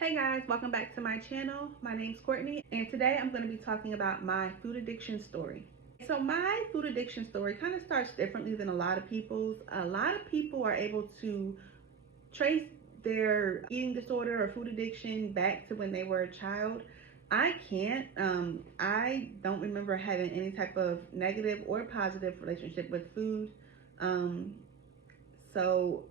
Hey guys, welcome back to my channel. My name's Courtney, and today I'm going to be talking about my food addiction story. So my food addiction story kind of starts differently than a lot of people's. A lot of people are able to trace their eating disorder or food addiction back to when they were a child. I can't. I don't remember having any type of negative or positive relationship with food. Um, so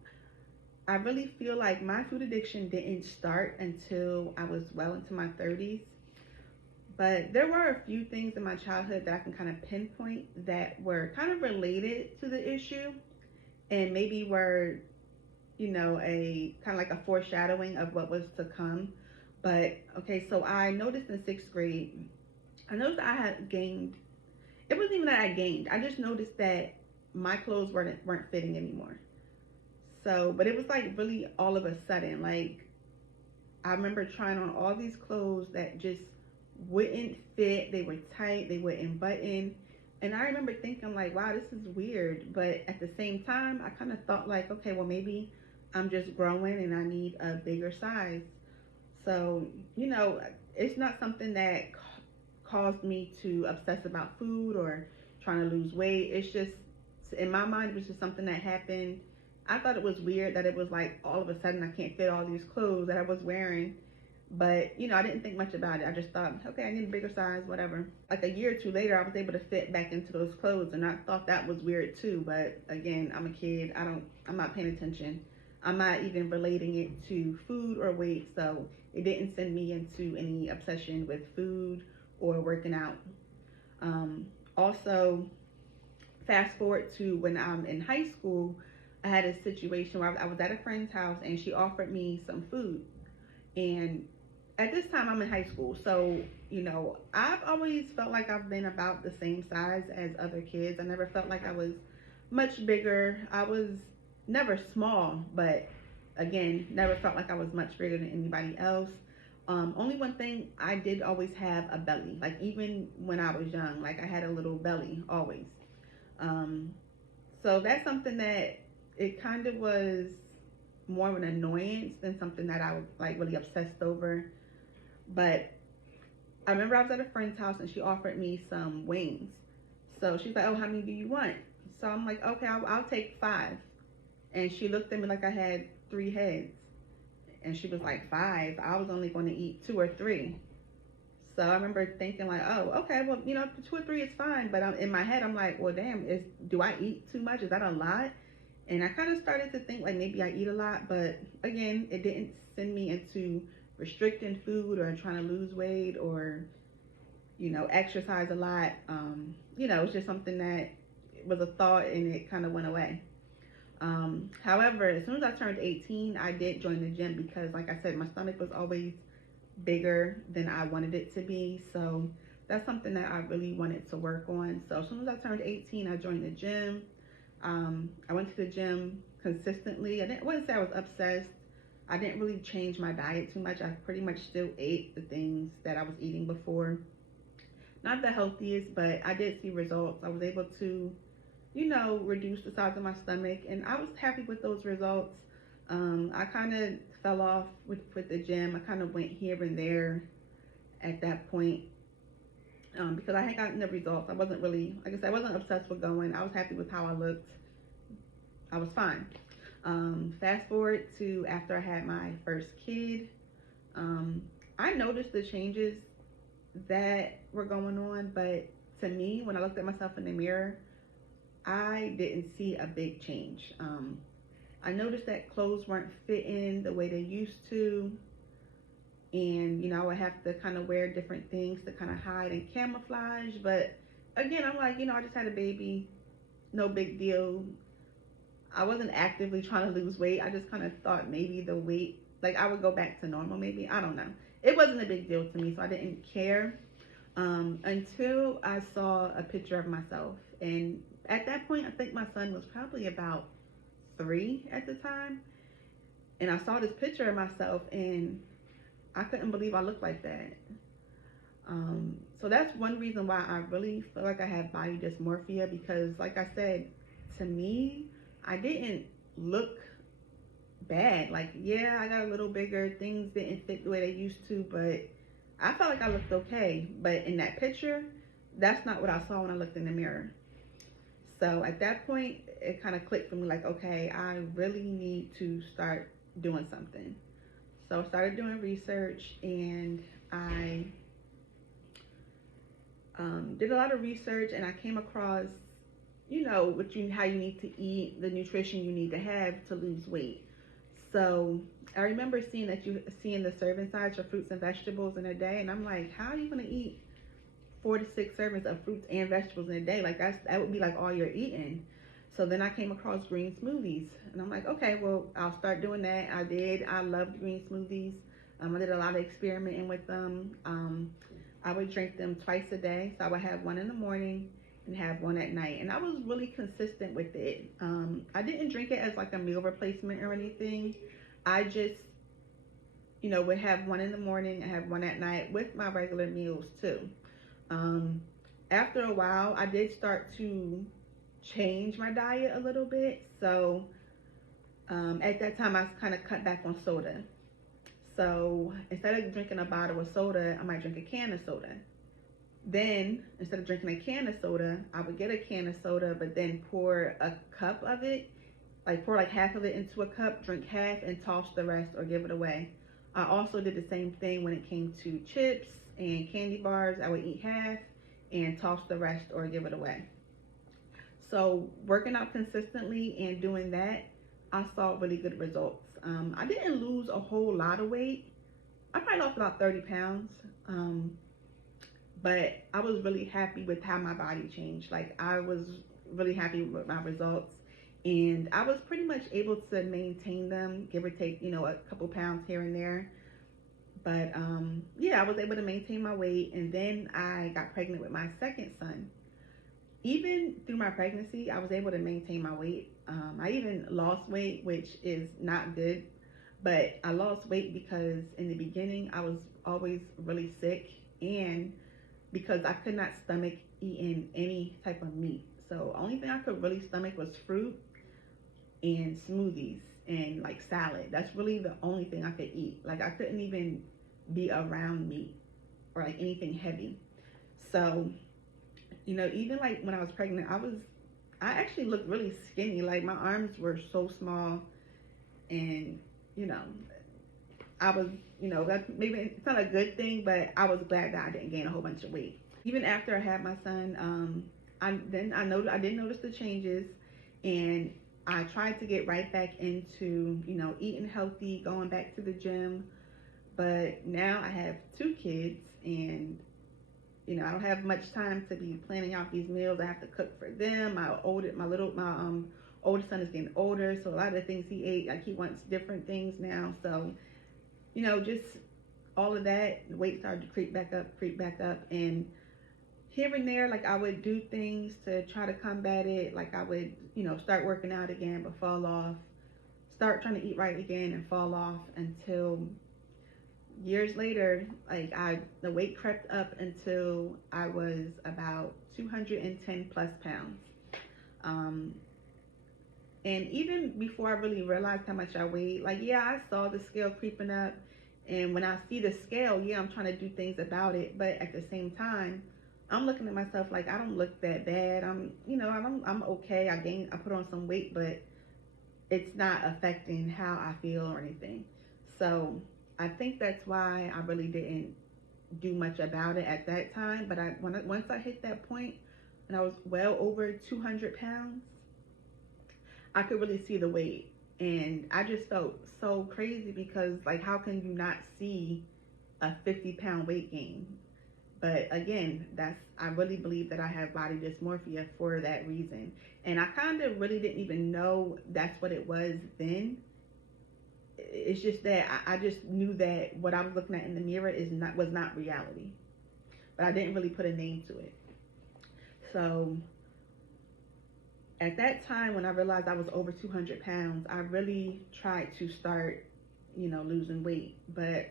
I really feel like my food addiction didn't start until I was well into my 30s. But there were a few things in my childhood that I can kind of pinpoint that were kind of related to the issue and maybe were, a kind of like a foreshadowing of what was to come. But okay, so I noticed in sixth grade, I noticed I had gained. It wasn't even that I gained. I just noticed that my clothes weren't fitting anymore. So, but it was like really all of a sudden. Like I remember trying on all these clothes that just wouldn't fit. They were tight, they wouldn't button. And I remember thinking like, wow, this is weird. But at the same time, I kind of thought like, okay, well maybe I'm just growing and I need a bigger size. So, it's not something that caused me to obsess about food or trying to lose weight. It's just, in my mind, it was just something that happened. I thought it was weird that it was like all of a sudden I can't fit all these clothes that I was wearing. But, I didn't think much about it. I just thought, okay, I need a bigger size, whatever. Like a year or two later, I was able to fit back into those clothes, and I thought that was weird too. But again, I'm a kid. I'm not paying attention. I'm not even relating it to food or weight, so it didn't send me into any obsession with food or working out. Um, Also, fast forward to when I'm in high school, I had a situation where I was at a friend's house and she offered me some food. And at this time, I'm in high school. So, I've always felt like I've been about the same size as other kids. I never felt like I was much bigger. I was never small, but again, never felt like I was much bigger than anybody else. Only one thing, I did always have a belly. Like even when I was young, like I had a little belly always. Um, so that's something that it kind of was more of an annoyance than something that I was like really obsessed over. But I remember I was at a friend's house and she offered me some wings. So she's like, "Oh, how many do you want?" So I'm like, "Okay, I'll take 5." And she looked at me like I had 3 heads. And she was like, 5? I was only going to eat 2 or 3. So I remember thinking like, oh, okay, well, 2 or 3 is fine. But in my head, I'm like, well, damn, do I eat too much? Is that a lot? And I kind of started to think like maybe I eat a lot, but again, it didn't send me into restricting food or trying to lose weight or exercise a lot. It's just something that was a thought and it kind of went away. However, as soon as I turned 18, I did join the gym because, like I said, my stomach was always bigger than I wanted it to be. So that's something that I really wanted to work on. So as soon as I turned 18, I joined the gym. I went to the gym consistently. I wouldn't say I was obsessed. I didn't really change my diet too much. I pretty much still ate the things that I was eating before. Not the healthiest, but I did see results. I was able to, reduce the size of my stomach, and I was happy with those results. I kind of fell off with the gym. I kind of went here and there at that point because I had gotten the results. I wasn't really, like I said, I wasn't obsessed with going. I was happy with how I looked. I was fine. Fast forward to after I had my first kid, um, I noticed the changes that were going on, but to me, when I looked at myself in the mirror, I didn't see a big change. I noticed that clothes weren't fitting the way they used to, and I would have to kind of wear different things to kind of hide and camouflage. But again, I'm like, I just had a baby, no big deal. I wasn't actively trying to lose weight. I just kind of thought maybe the weight, like I would go back to normal, maybe. I don't know. It wasn't a big deal to me, so I didn't care until I saw a picture of myself. And at that point, I think my son was probably about 3 at the time. And I saw this picture of myself, and I couldn't believe I looked like that. So that's one reason why I really feel like I have body dysmorphia because, like I said, to me, I didn't look bad. Like, yeah, I got a little bigger. Things didn't fit the way they used to, but I felt like I looked okay. But in that picture, that's not what I saw when I looked in the mirror. So at that point, it kind of clicked for me like, okay, I really need to start doing something. So I started doing research, and I did a lot of research, and I came across, how you need to eat, the nutrition you need to have to lose weight. So I remember seeing the serving size for fruits and vegetables in a day, and I'm like, how are you gonna eat 4 to 6 servings of fruits and vegetables in a day? Like that would be like all you're eating. So then I came across green smoothies, and I'm like, okay, well, I'll start doing that. I did. I loved green smoothies. I did a lot of experimenting with them. I would drink them twice a day. So I would have one in the morning and have one at night. And I was really consistent with it. I didn't drink it as like a meal replacement or anything. I just, would have one in the morning and have one at night with my regular meals too. After a while, I did start to change my diet a little bit. So at that time, I kind of cut back on soda. So instead of drinking a bottle of soda, I might drink a can of soda. Then instead of drinking a can of soda, I would get a can of soda, but then pour a cup of it, like pour like half of it into a cup, drink half, and toss the rest or give it away. I also did the same thing when it came to chips and candy bars. I would eat half and toss the rest or give it away. So working out consistently and doing that, I saw really good results. I didn't lose a whole lot of weight. I probably lost about 30 pounds. But I was really happy with how my body changed. Like, I was really happy with my results. And I was pretty much able to maintain them, give or take, a couple pounds here and there. But yeah, I was able to maintain my weight. And then I got pregnant with my second son. Even through my pregnancy, I was able to maintain my weight. I even lost weight, which is not good. But I lost weight because in the beginning, I was always really sick, and because I could not stomach eating any type of meat. So only thing I could really stomach was fruit and smoothies and like salad. That's really the only thing I could eat. Like, I couldn't even be around meat or like anything heavy. So, even like when I was pregnant, I actually looked really skinny. Like, my arms were so small, and I was, that maybe it's not a good thing, but I was glad that I didn't gain a whole bunch of weight. Even after I had my son, I did notice the changes, and I tried to get right back into, eating healthy, going back to the gym. But now I have 2 kids, and I don't have much time to be planning out these meals. I have to cook for them. My oldest son is getting older, so a lot of the things he ate, like, he wants different things now. So, just all of that, the weight started to creep back up, and here and there, like, I would do things to try to combat it. Like, I would, start working out again, but fall off, start trying to eat right again and fall off, until years later, like, the weight crept up until I was about 210 plus pounds. And even before I really realized how much I weighed, like, yeah, I saw the scale creeping up. And when I see the scale, yeah, I'm trying to do things about it. But at the same time, I'm looking at myself like, I don't look that bad. I'm okay. I put on some weight, but it's not affecting how I feel or anything. So I think that's why I really didn't do much about it at that time. But once I hit that point, and I was well over 200 pounds, I could really see the weight. And I just felt so crazy, because, like, how can you not see a 50-pound weight gain? But again, I really believe that I have body dysmorphia for that reason. And I kind of really didn't even know that's what it was then. It's just that I just knew that what I was looking at in the mirror was not reality. But I didn't really put a name to it. So at that time, when I realized I was over 200 pounds, I really tried to start, losing weight. But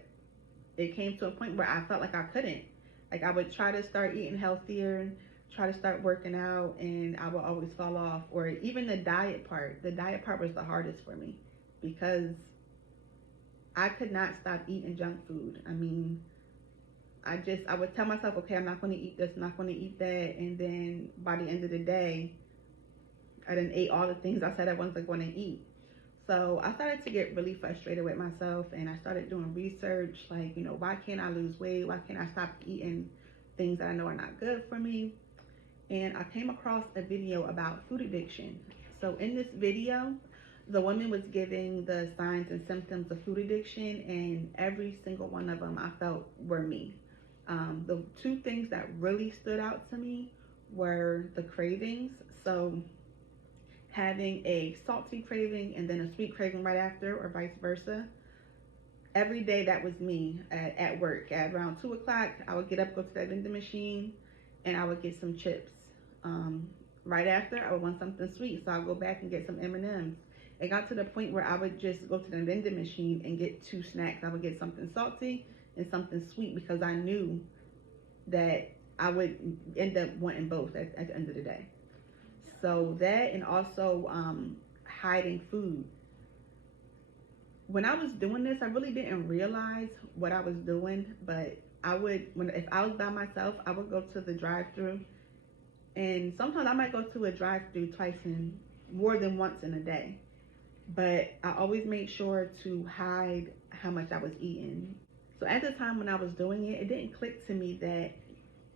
it came to a point where I felt like I couldn't. Like, I would try to start eating healthier, try to start working out, and I would always fall off. Or even the diet part was the hardest for me. because I could not stop eating junk food. I mean, I would tell myself, okay, I'm not going to eat this, I'm not going to eat that, and then by the end of the day, I didn't ate all the things I said I wasn't going to eat. So I started to get really frustrated with myself, and I started doing research, like, why can't I lose weight? Why can't I stop eating things that I know are not good for me? And I came across a video about food addiction. So in this video, the woman was giving the signs and symptoms of food addiction, and every single one of them I felt were me. The two things that really stood out to me were the cravings. So having a salty craving and then a sweet craving right after, or vice versa. Every day that was me at work. At around 2 o'clock, I would get up, go to that vending machine, and I would get some chips. Right after, I would want something sweet, so I'd go back and get some M&Ms. It got to the point where I would just go to the vending machine and get two snacks. I would get something salty and something sweet because I knew that I would end up wanting both at the end of the day. So that, and also hiding food. When I was doing this, I really didn't realize what I was doing, but if I was by myself, I would go to the drive-thru, and sometimes I might go to a drive-thru more than once in a day. But I always made sure to hide how much I was eating. So at the time when I was doing it, it didn't click to me that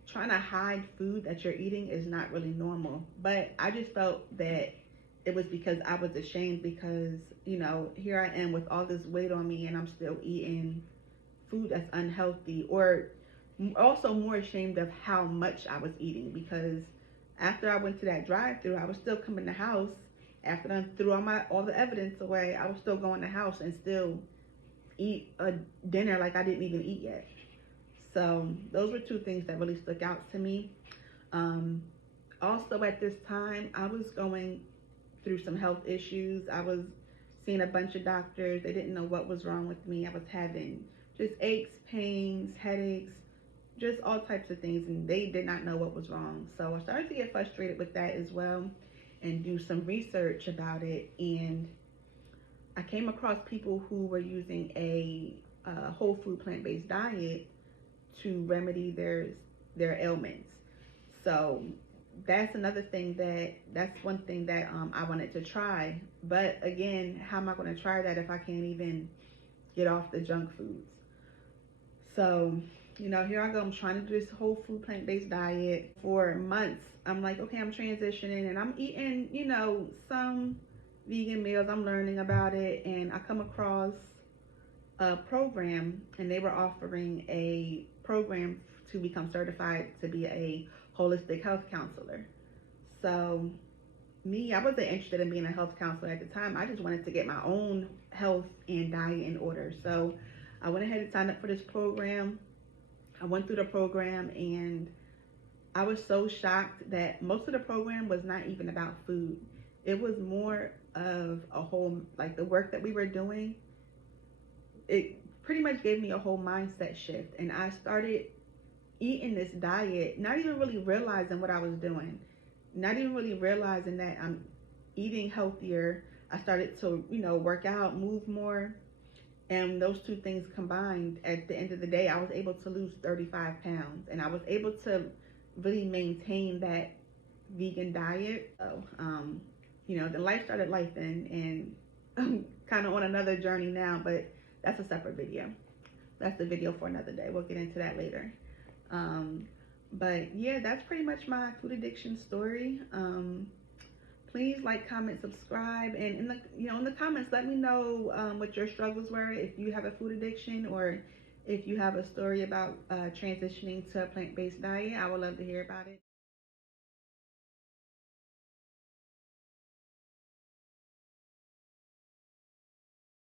trying to hide food that you're eating is not really normal. But I just felt that it was because I was ashamed, because, here I am with all this weight on me and I'm still eating food that's unhealthy, or also more ashamed of how much I was eating, because after I went to that drive-thru, I was still coming to the house. After I threw all the evidence away, I was still going to the house and still eat a dinner like I didn't even eat yet. So those were two things that really stuck out to me. Also at this time, I was going through some health issues. I was seeing a bunch of doctors. They didn't know what was wrong with me. I was having just aches, pains, headaches, just all types of things, and they did not know what was wrong. So I started to get frustrated with that as well and do some research about it. And I came across people who were using a whole food plant-based diet to remedy their ailments. So that's one thing that I wanted to try. But again, how am I going to try that if I can't even get off the junk foods? So, here I go. I'm trying to do this whole food plant-based diet for months. I'm like, okay, I'm transitioning and I'm eating, some vegan meals. I'm learning about it, and I come across a program, and they were offering a program to become certified to be a holistic health counselor. So I wasn't interested in being a health counselor at the time. I just wanted to get my own health and diet in order. So I went ahead and signed up for this program. I went through the program, and I was so shocked that most of the program was not even about food. It was more of a whole, like the work that we were doing, it pretty much gave me a whole mindset shift. And I started eating this diet, not even really realizing what I was doing, not even really realizing that I'm eating healthier. I started to, work out, move more. And those two things combined, at the end of the day, I was able to lose 35 pounds. And I was able to really maintain that vegan diet. So, the life started life, and I'm kind of on another journey now, but that's a separate video. That's the video for another day. We'll get into that later. But yeah, that's pretty much my food addiction story. Please like, comment, subscribe, and in the comments, let me know what your struggles were, if you have a food addiction, or if you have a story about transitioning to a plant-based diet. I would love to hear about it.